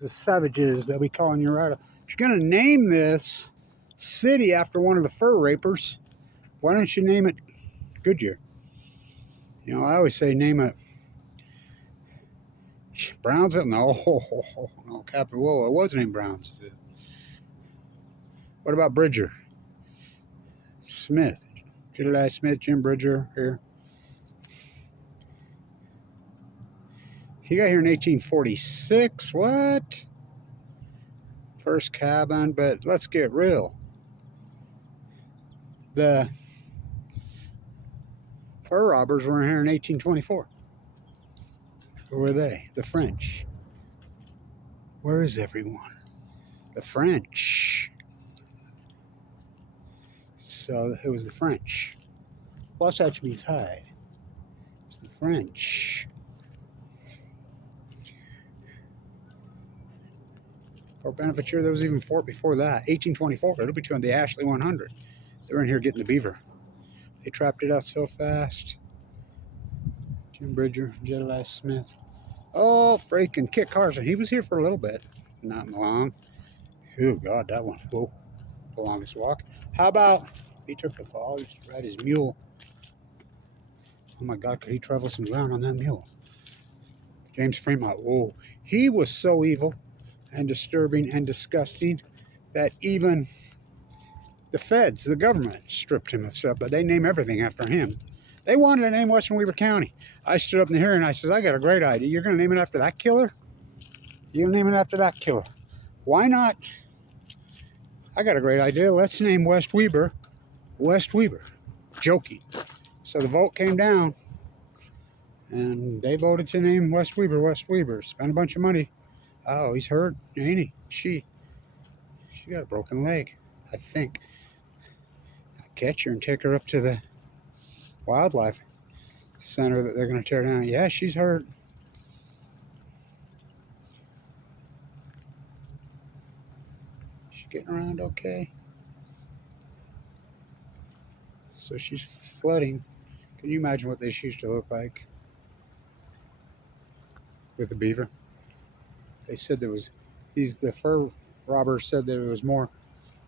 The savages that we call in Uretta. If you're going to name this city after one of the fur rapers, why don't you name it Goodyear? You know, I always say name it Brownsville. No, Captain Willow. It was named Brownsville. What about Bridger? Smith. Jedediah Smith, Jim Bridger here. He got here in 1846. What? First cabin, but let's get real. The fur robbers were here in 1824. Who were they? The French. Where is everyone? The French. So it was the French. Wasatch means hide. It's the French. Fort Beneficier, there was even fort before that. 1824, it'll be the Ashley 100. They were in here getting the beaver. They trapped it out so fast. Jim Bridger, Jedediah Smith. Oh, freaking Kit Carson. He was here for a little bit. Not long. Oh, God, that one. Whoa. The longest walk. How about, he took the fall. He used to ride his mule. Oh, my God, could he travel some ground on that mule? James Fremont. Whoa. He was so evil and disturbing and disgusting that even the feds, the government, stripped him of stuff, but they name everything after him. They wanted to name Western Weaver County. I stood up in the hearing and I says, I got a great idea. You're going to name it after that killer? You're going to name it after that killer. Why not? I got a great idea. Let's name West Weber West Weber. Joking. So the vote came down and they voted to name West Weber West Weber. Spent a bunch of money. Oh, he's hurt, ain't he? She got a broken leg, I think. I'll catch her and take her up to the wildlife center that they're going to tear down. Yeah, she's hurt. She's getting around okay. So she's flooding. Can you imagine what this used to look like with the beaver? They said there was, the fur robbers said there was more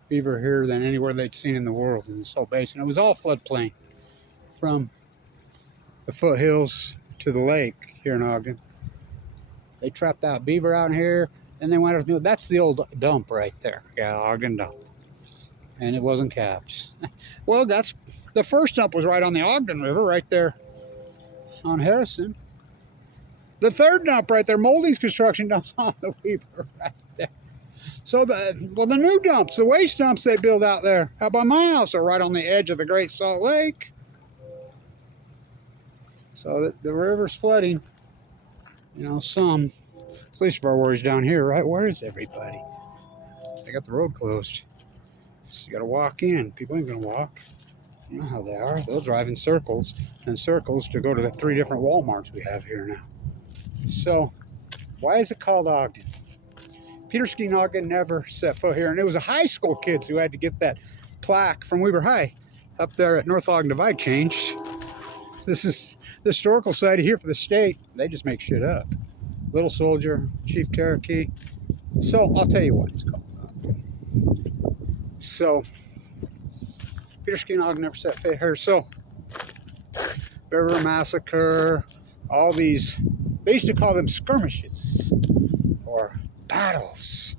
beaver here than anywhere they'd seen in the world in this whole basin. It was all floodplain from the foothills to the lake here in Ogden. They trapped out beaver out here, and they went over. That's the old dump right there. Yeah, Ogden dump. And it wasn't capped. Well, that's the first dump was right on the Ogden River, right there on Harrison. The third dump right there, Moldy's construction dumps on the Weaver right there. So the new dumps, the waste dumps they build out there, how about my house, are right on the edge of the Great Salt Lake. So the river's flooding, you know, some. At least of our worries down here, right? Where is everybody? They got the road closed. So you got to walk in. People ain't going to walk. You know how they are. They'll drive in circles and circles to go to the 3 different Walmarts we have here now. So why is it called Ogden? Peter Skeen Ogden never set foot here. And it was the high school kids who had to get that plaque from Weber High up there at North Ogden Divide changed. This is the historical site here for the state. They just make shit up. Little Soldier, Chief Cherokee. So I'll tell you what it's called. So Peter Skeen Ogden never set foot here. So Bear River Massacre, all these, they used to call them skirmishes or battles.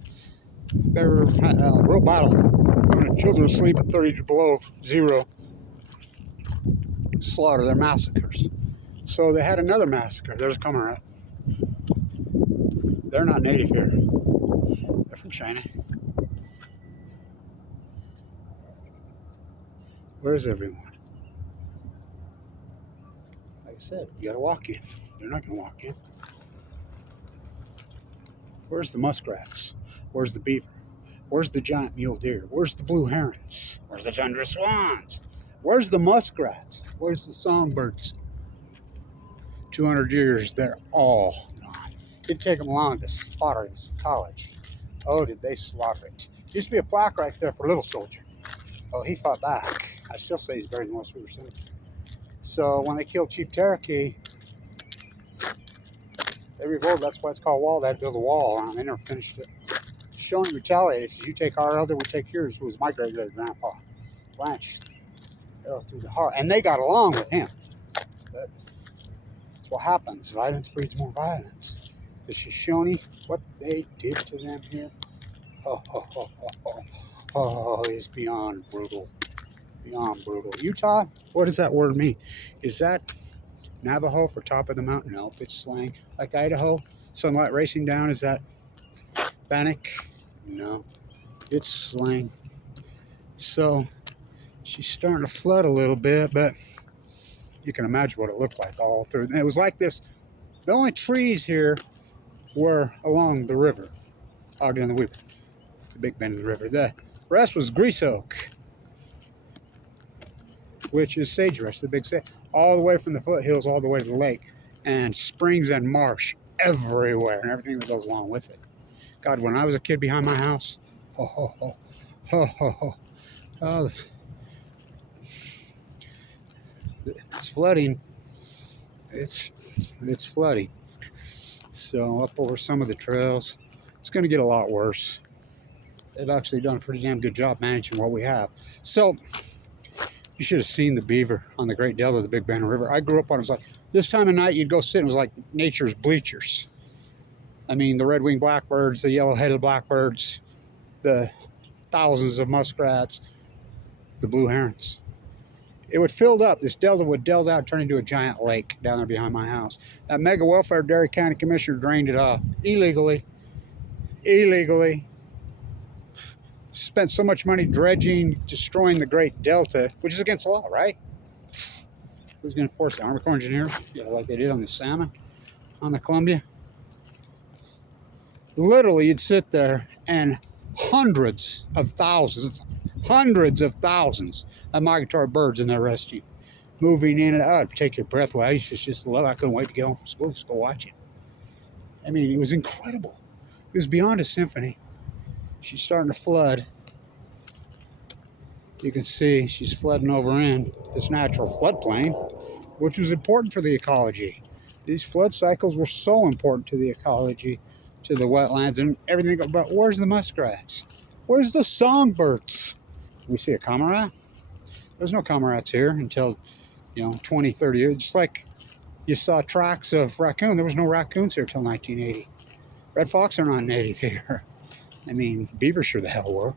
Bear River, real battle. When the children sleep at 30 below zero, slaughter, their massacres. So they had another massacre. There's a comrade. They're not native here. They're from China. Where's everyone? Like I said, you gotta walk in. They're not gonna walk in. Where's the muskrats? Where's the beaver? Where's the giant mule deer? Where's the blue herons? Where's the tundra swans? Where's the muskrats? Where's the songbirds? 200 years, they're all gone. It'd take them long to slaughter this college. Oh, did they slaughter it. Used to be a plaque right there for Little Soldier. Oh, he fought back. I still say he's buried in West Weber Cemetery. So when they killed Chief Cherokee, They revolted. That's why it's called wall. They had to build a wall around. They never finished it. Shoshone retaliates. Says, you take our elder, we take yours. Who was my great-great-grandpa, Blanch. Through the heart. And they got along with him. But that's what happens. Violence breeds more violence. The Shoshone, what they did to them here, is beyond brutal. Beyond brutal. Utah, what does that word mean? Is that Navajo for top of the mountain? No, it's slang. Like Idaho, sunlight racing down, is that Bannock? No, it's slang. So she's starting to flood a little bit, but you can imagine what it looked like all through. And it was like this. The only trees here were along the river, Ogden and the Weaver, the big bend of the river. The rest was grease oak, which is sagebrush, the big sage, all the way from the foothills all the way to the lake, and springs and marsh everywhere, and everything that goes along with it. God, when I was a kid behind my house, it's flooding. It's flooding. So up over some of the trails, it's going to get a lot worse. They've actually done a pretty damn good job managing what we have. So you should have seen the beaver on the Great Delta of the Big Bend River. I grew up on it. It was like this time of night you'd go sit and it was like nature's bleachers. I mean, the red-winged blackbirds, the yellow-headed blackbirds, the thousands of muskrats, the blue herons. It would fill up. This delta would delta out, turn into a giant lake down there behind my house. That mega welfare Dairy County Commissioner drained it off illegally. Spent so much money dredging, destroying the Great Delta, which is against the law, right? Who's going to enforce it? Army Corps engineers? Yeah, like they did on the salmon, on the Columbia. Literally, you'd sit there and hundreds of thousands of migratory birds in there resting, moving in and out. Take your breath away. I used to just love it. I couldn't wait to get home from school, just go watch it. I mean, it was incredible. It was beyond a symphony. She's starting to flood. You can see she's flooding over in this natural floodplain, which was important for the ecology. These flood cycles were so important to the ecology, to the wetlands and everything. But where's the muskrats? Where's the songbirds? We see a comrade. There's no comrades here until, 20, 30 years. Just like you saw tracks of raccoon. There was no raccoons here until 1980. Red fox are not native here. I mean, beaver sure the hell were.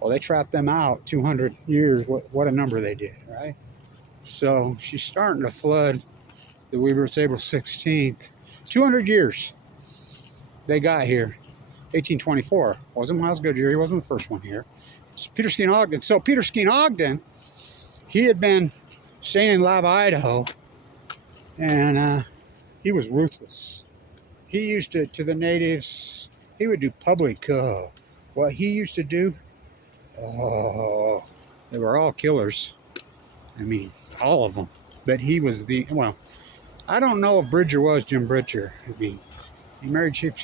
Well, they trapped them out 200 years. What a number they did, right? So she's starting to flood the Weaver. It's April 16th. 200 years they got here. 1824. Wasn't Miles Goodyear. He wasn't the first one here. It's Peter Skeen Ogden. So Peter Skeen Ogden, he had been staying in Lava, Idaho, and he was ruthless. He used to the natives, he would do public, what he used to do, they were all killers. I mean, all of them. But he was I don't know if Bridger was Jim Bridger. I mean, he married Chief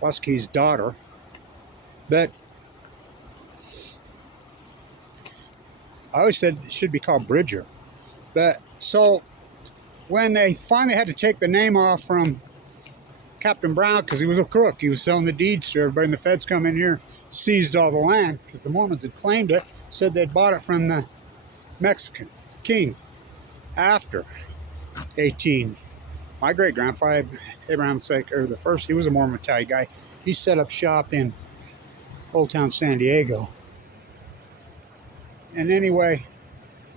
Waskey's daughter. But I always said it should be called Bridger. But so when they finally had to take the name off from Captain Brown, because he was a crook, he was selling the deeds to everybody, and the feds come in here, seized all the land because the Mormons had claimed it, said they'd bought it from the Mexican king after 18. My great-grandfather, Abraham Massacre the first, he was a Mormon Italian guy. He set up shop in Old Town San Diego. And anyway,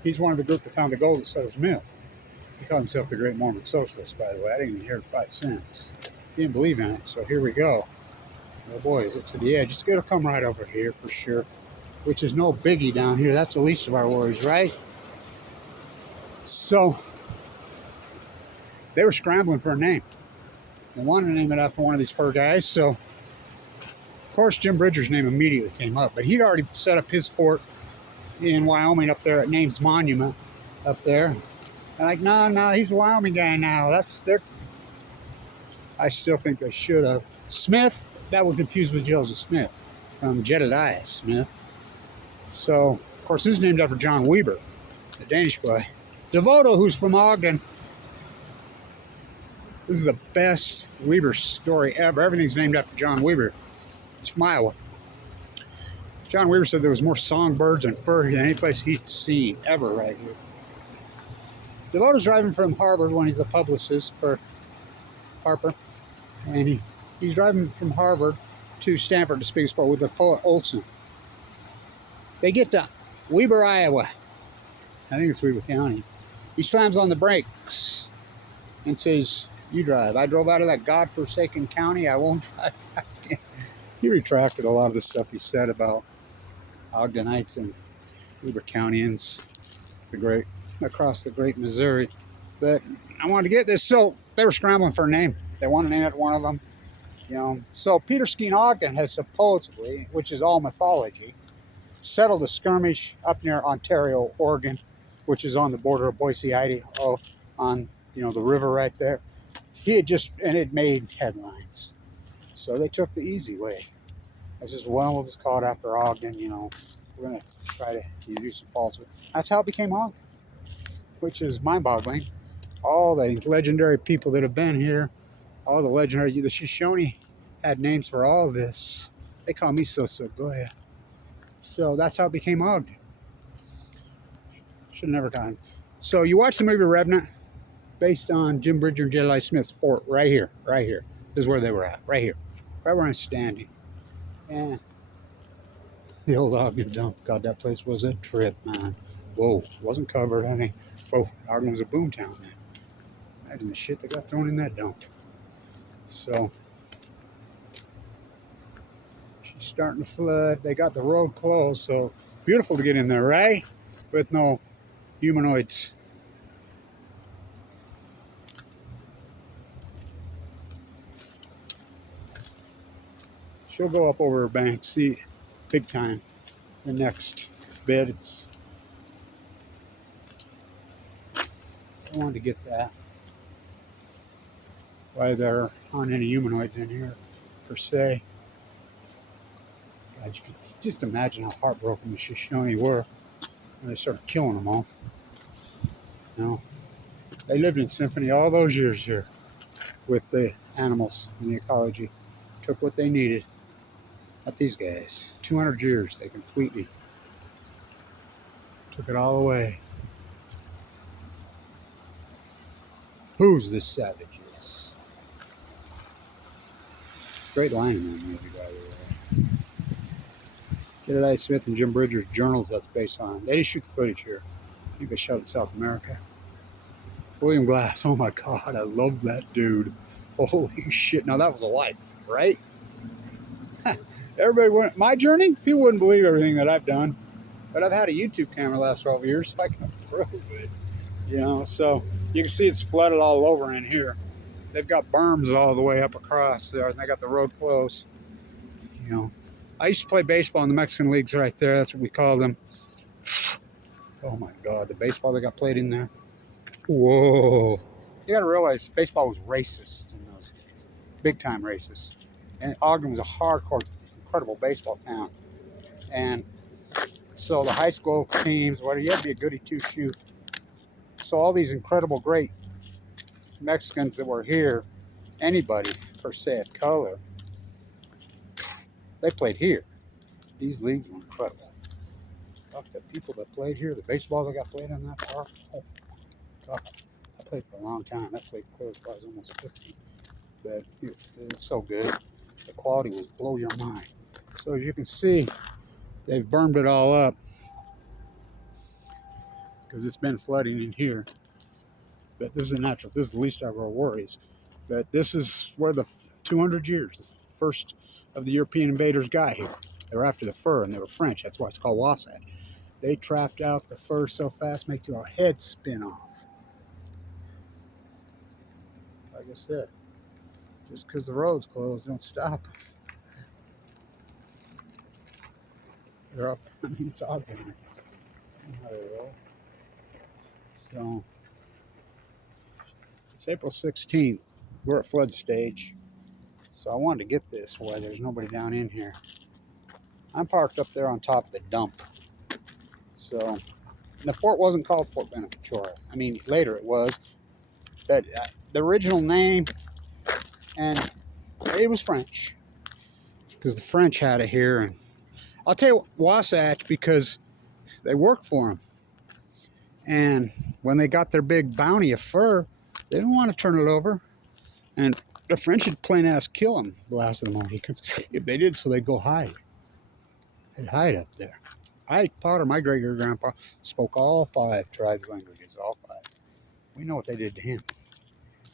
he's one of the group that found the gold at Sutter's Mill. He called himself the Great Mormon Socialist, by the way. I didn't even hear it 5 cents. He didn't believe in it, so here we go. Oh boy, is it to the edge. It's going to come right over here for sure, which is no biggie down here. That's the least of our worries, right? So they were scrambling for a name. They wanted to name it after one of these fur guys, so of course Jim Bridger's name immediately came up, but he'd already set up his fort in Wyoming up there at Names Monument up there. And like, no, he's a Wyoming guy now. That's their. I still think they should have. Smith, that would confuse with Joseph Smith from Jedediah Smith. So, of course, this is named after John Weber, the Danish boy. Devoto, who's from Ogden, This is the best Weber story ever. Everything's named after John Weber. It's from Iowa. John Weber said there was more songbirds and fur than any place he'd seen ever right here. DeVoto's driving from Harvard when he's a publicist for Harper. And he's driving from Harvard to Stanford to speak a sport with the poet Olson. They get to Weber, Iowa. I think it's Weber County. He slams on the brakes and says, "You drive. I drove out of that godforsaken county. I won't drive back in." He retracted a lot of the stuff he said about Ogdenites and Weber Countyans across the great Missouri. But I wanted to get this. So they were scrambling for a name. They wanted to name it one of them. You know, so Peter Skeen Ogden has supposedly, which is all mythology, settled a skirmish up near Ontario, Oregon, which is on the border of Boise, Idaho, on, you know, the river right there. And it made headlines. So they took the easy way. I said, well, we'll just call it after Ogden, you know. We're going to try to use some falsehood. That's how it became Ogden, which is mind-boggling. All the legendary people that have been here, all the Shoshone had names for all of this. They call me Goya. So that's how it became Ogden. Should have never gotten. So you watch the movie Revenant, based on Jim Bridger and J.L. Smith's fort right here. This is where they were at, right here. Right where I'm standing. And the old Ogden dump. God, that place was a trip, man. Whoa, wasn't covered, I think. Whoa, Ogden was a boom town then. Imagine the shit that got thrown in that dump. So, she's starting to flood. They got the road closed, so beautiful to get in there, right? With no humanoids. She'll go up over her bank, see, big time. The next bed, I wanted to get that. Why there aren't any humanoids in here, per se. God, you can just imagine how heartbroken the Shoshone were when they started killing them all. You know, they lived in symphony all those years here with the animals and the ecology. Took what they needed. Not these guys. 200 years, they completely took it all away. Who's this savage? It's a great line in that movie, by the way. J.L. Smith and Jim Bridger's journals that's based on. They didn't shoot the footage here. I think they shot it in South America. William Glass, oh my God, I love that dude. Holy shit, now that was a life, right? Everybody went, my journey, people wouldn't believe everything that I've done. But I've had a YouTube camera the last 12 years, so I can prove it. You know, so you can see it's flooded all over in here. They've got berms all the way up across there, and they got the road closed. You know, I used to play baseball in the Mexican leagues right there. That's what we called them. Oh my God, the baseball that got played in there. Whoa. You got to realize baseball was racist in those days. Big time racist. And Ogden was a hardcore, incredible baseball town. And so the high school teams, whatever, you had to be a goody two-shoe. So all these incredible, great Mexicans that were here, anybody per se of color, they played here. These leagues were incredible. Fuck, the people that played here, the baseball that got played in that park, oh God, I played for a long time. I played clear as I was almost 50. But it was so good. The quality will blow your mind. So as you can see, they've burned it all up because it's been flooding in here. But this is natural. This is the least of our worries. But this is where the 200 years, the first of the European invaders got here. They were after the fur, and they were French. That's why it's called Wasatch. They trapped out the fur so fast, make your head spin off. Like I said, just because the road's closed, don't stop us. They're off. I mean, it's obvious. So, it's April 16th. We're at flood stage. So I wanted to get this while there's nobody down in here. I'm parked up there on top of the dump. So, the fort wasn't called Fort Beneficiora. I mean, later it was. But the original name, and it was French, because the French had it here. And I'll tell you, Wasatch, because they worked for them. And when they got their big bounty of fur, they didn't want to turn it over. And the French would plain ass kill them the last of the Mohicans if they did, so they'd go hide. They'd hide up there. I thought my great-great-grandpa spoke all 5 tribes' languages, all 5. We know what they did to him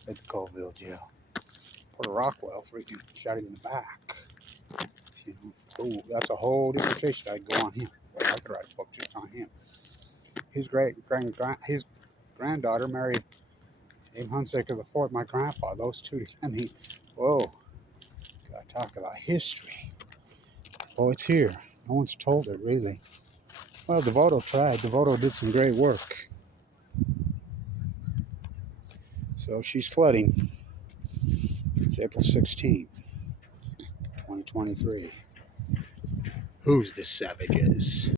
at the Colville jail. Porter Rockwell freaking shot him in the back. You know, oh, that's a whole different case that I'd go on him. Well, I could write a book just on him. His granddaughter married Abe Hunsaker IV, my grandpa. Those two together. I mean, whoa. Gotta talk about history. Oh, it's here. No one's told it, really. Well, Devoto tried. Devoto did some great work. So she's flooding. It's April 16th, 2023. Who's the Savages?